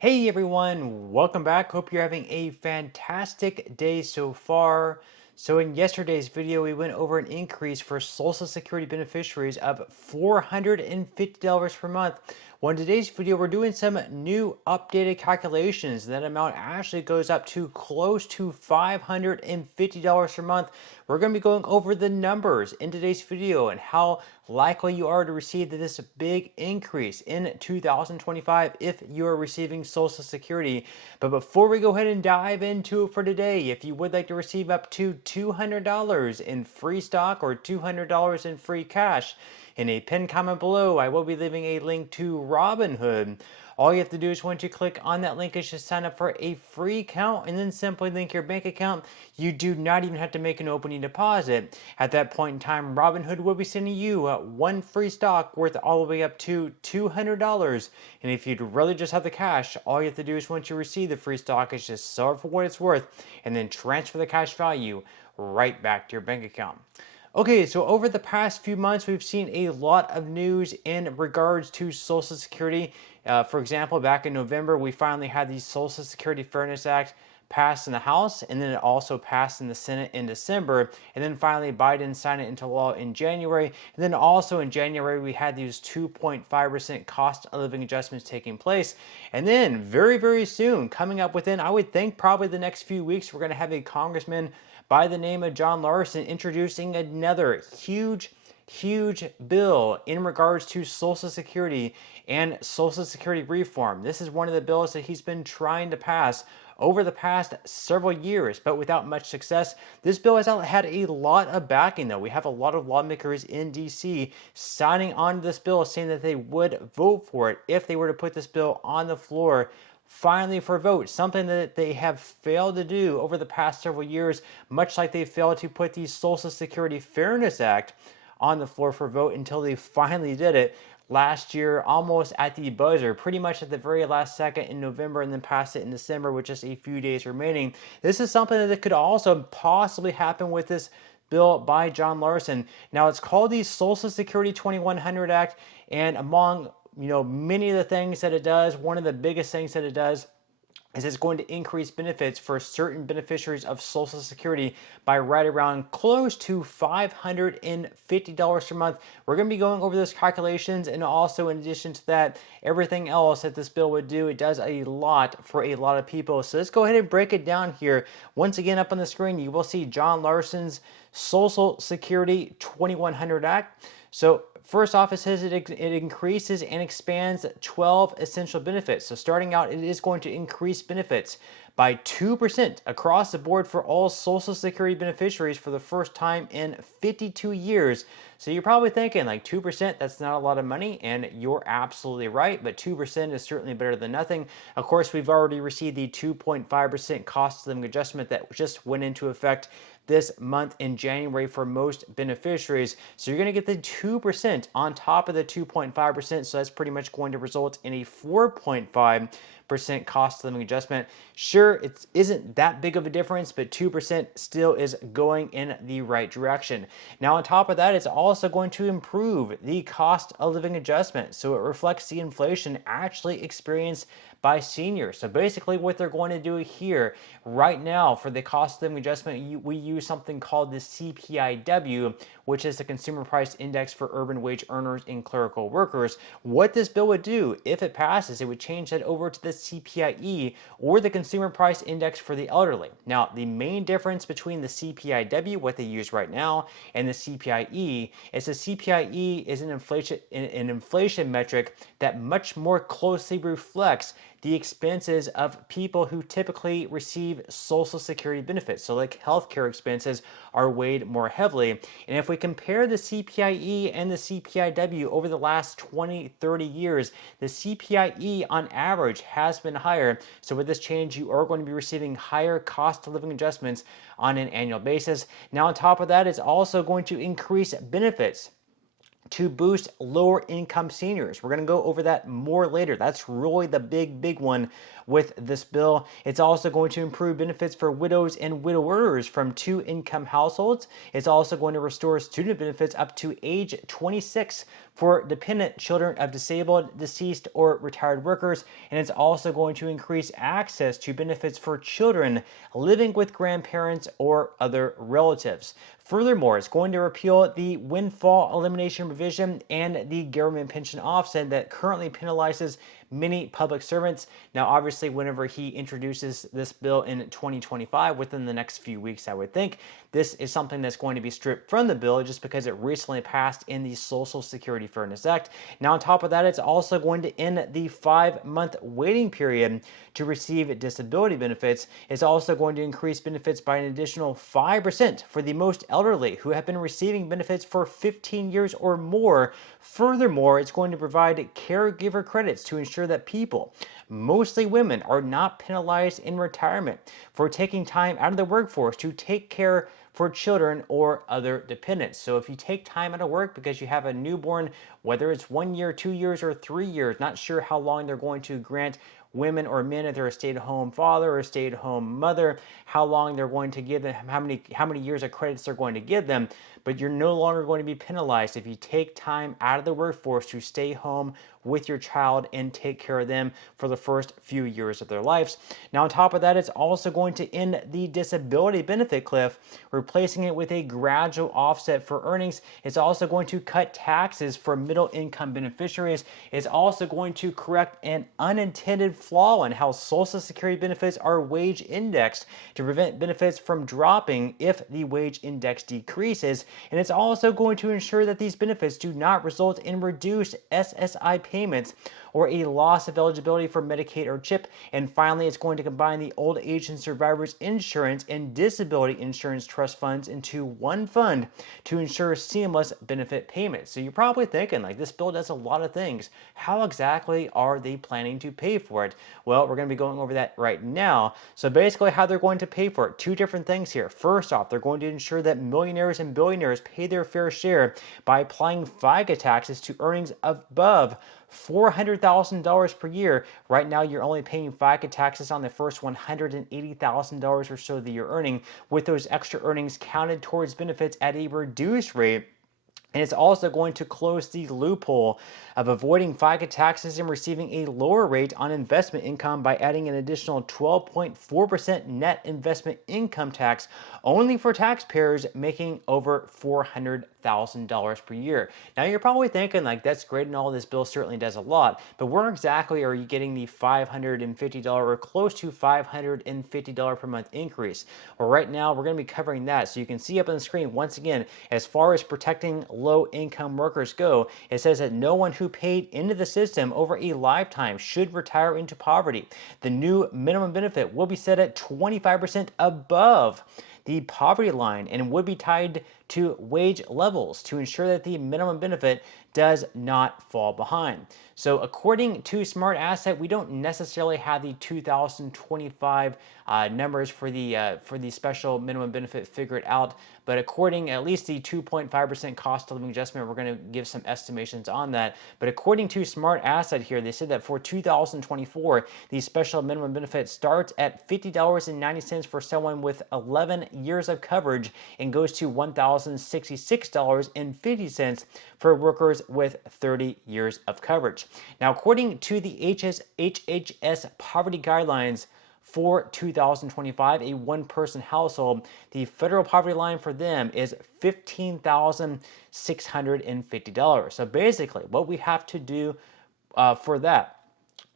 Hey everyone, welcome back. Hope you're having a fantastic day so far. So in yesterday's video, we went over an increase for Social Security beneficiaries of $450 per month. Well, in today's video, we're doing some new updated calculations. That amount actually goes up to close to $550 per month. We're going to be going over the numbers in today's video and how likely you are to receive this big increase in 2025 if you are receiving Social Security. But before we go ahead and dive into it for today, if you would like to receive up to $200 in free stock or $200 in free cash, in a pinned comment below, I will be leaving a link to Robinhood. All you have to do is once you click on that link is just sign up for a free account and then simply link your bank account. You do not even have to make an opening deposit. At that point in time, Robinhood will be sending you one free stock worth all the way up to $200. And if you'd rather just have the cash, all you have to do is once you receive the free stock is just sell it for what it's worth and then transfer the cash value right back to your bank account. Okay, so over the past few months, we've seen a lot of news in regards to Social Security. For example, back in November, we finally had the Social Security Fairness Act passed in the House, and then it also passed in the Senate in December, and then finally Biden signed it into law in January, and then also in January we had these 2.5% cost of living adjustments taking place, and then very soon, coming up within, I would think probably the next few weeks, we're going to have a congressman by the name of John Larson introducing another huge bill in regards to Social Security and Social Security reform. This is one of the bills that he's been trying to pass over the past several years, but without much success. This bill has had a lot of backing, though. We have a lot of lawmakers in DC signing on to this bill, saying that they would vote for it if they were to put this bill on the floor finally for a vote, something that they have failed to do over the past several years, much like they failed to put the Social Security Fairness Act on the floor for vote until they finally did it last year, almost at the buzzer, pretty much at the very last second in November, and then passed it in December with just a few days remaining. This is something that could also possibly happen with this bill by John Larson. Now, it's called the Social Security 2100 Act, and among many of the things that it does, one of the biggest things that it does is it's going to increase benefits for certain beneficiaries of Social Security by right around close to $550 per month. We're going to be going over those calculations, and also in addition to that, everything else that this bill would do. It does a lot for a lot of people. So let's go ahead and break it down here. Once again, up on the screen, you will see John Larson's Social Security 2100 Act. So first off, it says it increases and expands 12 essential benefits. So starting out, it is going to increase benefits by 2% across the board for all Social Security beneficiaries for the first time in 52 years. So you're probably thinking like 2%, that's not a lot of money, and you're absolutely right, but 2% is certainly better than nothing. Of course, we've already received the 2.5% cost of living adjustment that just went into effect this month in January for most beneficiaries. So you're going to get the 2% on top of the 2.5%. So that's pretty much going to result in a 4.5% cost of living adjustment. Sure, it isn't that big of a difference, but 2% still is going in the right direction. Now, on top of that, it's also going to improve the cost of living adjustment. So it reflects the inflation actually experienced by seniors. So basically what they're going to do here right now for the cost of living adjustment, we use something called the CPIW, which is the Consumer Price Index for urban wage earners and clerical workers. What this bill would do, if it passes, it would change that over to the CPIE, or the Consumer Price Index for the elderly. Now, the main difference between the CPIW, what they use right now, and the CPIE is the CPIE is an inflation metric that much more closely reflects the expenses of people who typically receive Social Security benefits. So like healthcare expenses are weighed more heavily. And if we compare the CPIE and the CPIW over the last 20, 30 years, the CPIE on average has been higher. So with this change, you are going to be receiving higher cost of living adjustments on an annual basis. Now, on top of that, it's also going to increase benefits to boost lower income seniors. We're going to go over that more later. That's really the big one with this bill. It's also going to improve benefits for widows and widowers from 2-income households. It's also going to restore student benefits up to age 26 for dependent children of disabled, deceased, or retired workers, and it's also going to increase access to benefits for children living with grandparents or other relatives. Furthermore, it's going to repeal the windfall elimination provision and the government pension offset that currently penalizes many public servants. Now, obviously, whenever he introduces this bill in 2025, within the next few weeks, I would think, this is something that's going to be stripped from the bill just because it recently passed in the Social Security Fairness Act. Now, on top of that, it's also going to end the 5-month waiting period to receive disability benefits. It's also going to increase benefits by an additional 5% for the most elderly who have been receiving benefits for 15 years or more. Furthermore, it's going to provide caregiver credits to ensure that people, mostly women, are not penalized in retirement for taking time out of the workforce to take care for children or other dependents. So if you take time out of work because you have a newborn, whether it's 1 year, 2 years, or 3 years, not sure how long they're going to grant women or men if they're a stay-at-home father or a stay-at-home mother, how long they're going to give them, how many years of credits they're going to give them, but you're no longer going to be penalized if you take time out of the workforce to stay home with your child and take care of them for the first few years of their lives. Now, on top of that, it's also going to end the disability benefit cliff, replacing it with a gradual offset for earnings. It's also going to cut taxes for middle income beneficiaries. It's also going to correct an unintended flaw in how Social Security benefits are wage indexed to prevent benefits from dropping if the wage index decreases. And it's also going to ensure that these benefits do not result in reduced SSI payments or a loss of eligibility for Medicaid or CHIP. And finally, it's going to combine the Old Age and Survivors Insurance and Disability Insurance Trust funds into one fund to ensure seamless benefit payments. So you're probably thinking, like, this bill does a lot of things. How exactly are they planning to pay for it? Well, we're going to be going over that right now. So basically, how they're going to pay for it, two different things here. First off, they're going to ensure that millionaires and billionaires pay their fair share by applying FICA taxes to earnings above $400,000 per year. Right now, you're only paying FICA taxes on the first $180,000 or so that you're earning, with those extra earnings counted towards benefits at a reduced rate. And it's also going to close the loophole of avoiding FICA taxes and receiving a lower rate on investment income by adding an additional 12.4% net investment income tax only for taxpayers making over $400,000 per year. Now, you're probably thinking, like, that's great and all, this bill certainly does a lot, but where exactly are you getting the $550 or close to $550 per month increase? Well, right now, we're going to be covering that. So you can see up on the screen, once again, as far as protecting low-income workers go, it says that no one who paid into the system over a lifetime should retire into poverty. The new minimum benefit will be set at 25% above the poverty line and would be tied to wage levels to ensure that the minimum benefit does not fall behind. So according to Smart Asset, we don't necessarily have the 2025 numbers for the special minimum benefit figured out, but according, at least the 2.5% cost of living adjustment, we're going to give some estimations on that. But according to Smart Asset here, they said that for 2024, the special minimum benefit starts at $50.90 for someone with 11 years of coverage and goes to $1,066.50 for workers with 30 years of coverage. Now, according to the HHS poverty guidelines for 2025, a one-person household, the federal poverty line for them is $15,650. So basically, what we have to do for that,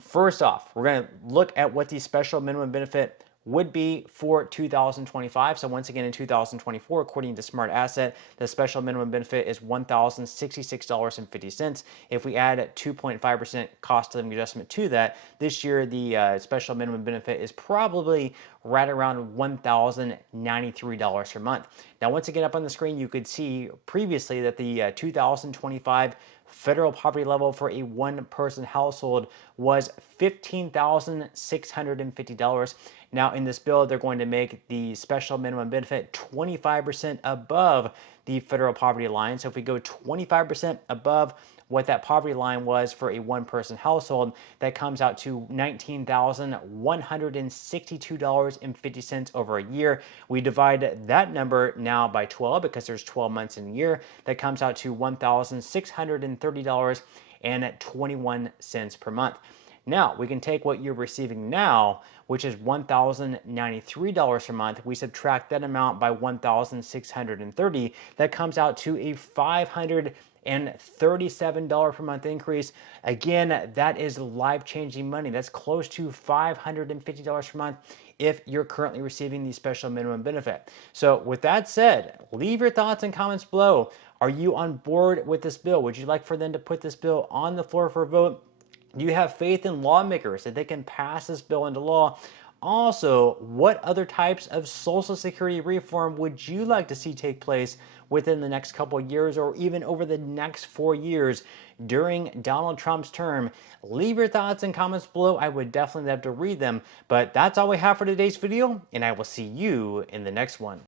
first off, we're going to look at what the special minimum benefit would be for 2025. So once again, in 2024, according to Smart Asset, the special minimum benefit is $1,066.50. If we add a 2.5% cost of living adjustment to that, this year the special minimum benefit is probably right around $1,093 per month. Now, once again, up on the screen, you could see previously that the 2025 federal poverty level for a one-person household was $15,650. Now, in this bill, they're going to make the special minimum benefit 25% above the federal poverty line. So if we go 25% above what that poverty line was for a one-person household. That comes out to $19,162.50 over a year. We divide that number now by 12 because there's 12 months in a year. That comes out to $1,630.21 per month. Now, we can take what you're receiving now, which is $1,093 per month. We subtract that amount by $1,630. That comes out to a $537 per month increase. Again, that is life-changing money. That's close to $550 per month if you're currently receiving the special minimum benefit. So with that said, leave your thoughts and comments below. Are you on board with this bill? Would you like for them to put this bill on the floor for a vote? Do you have faith in lawmakers that they can pass this bill into law? Also, what other types of Social Security reform would you like to see take place within the next couple of years or even over the next 4 years during Donald Trump's term? Leave your thoughts and comments below. I would definitely love to read them. But that's all we have for today's video, and I will see you in the next one.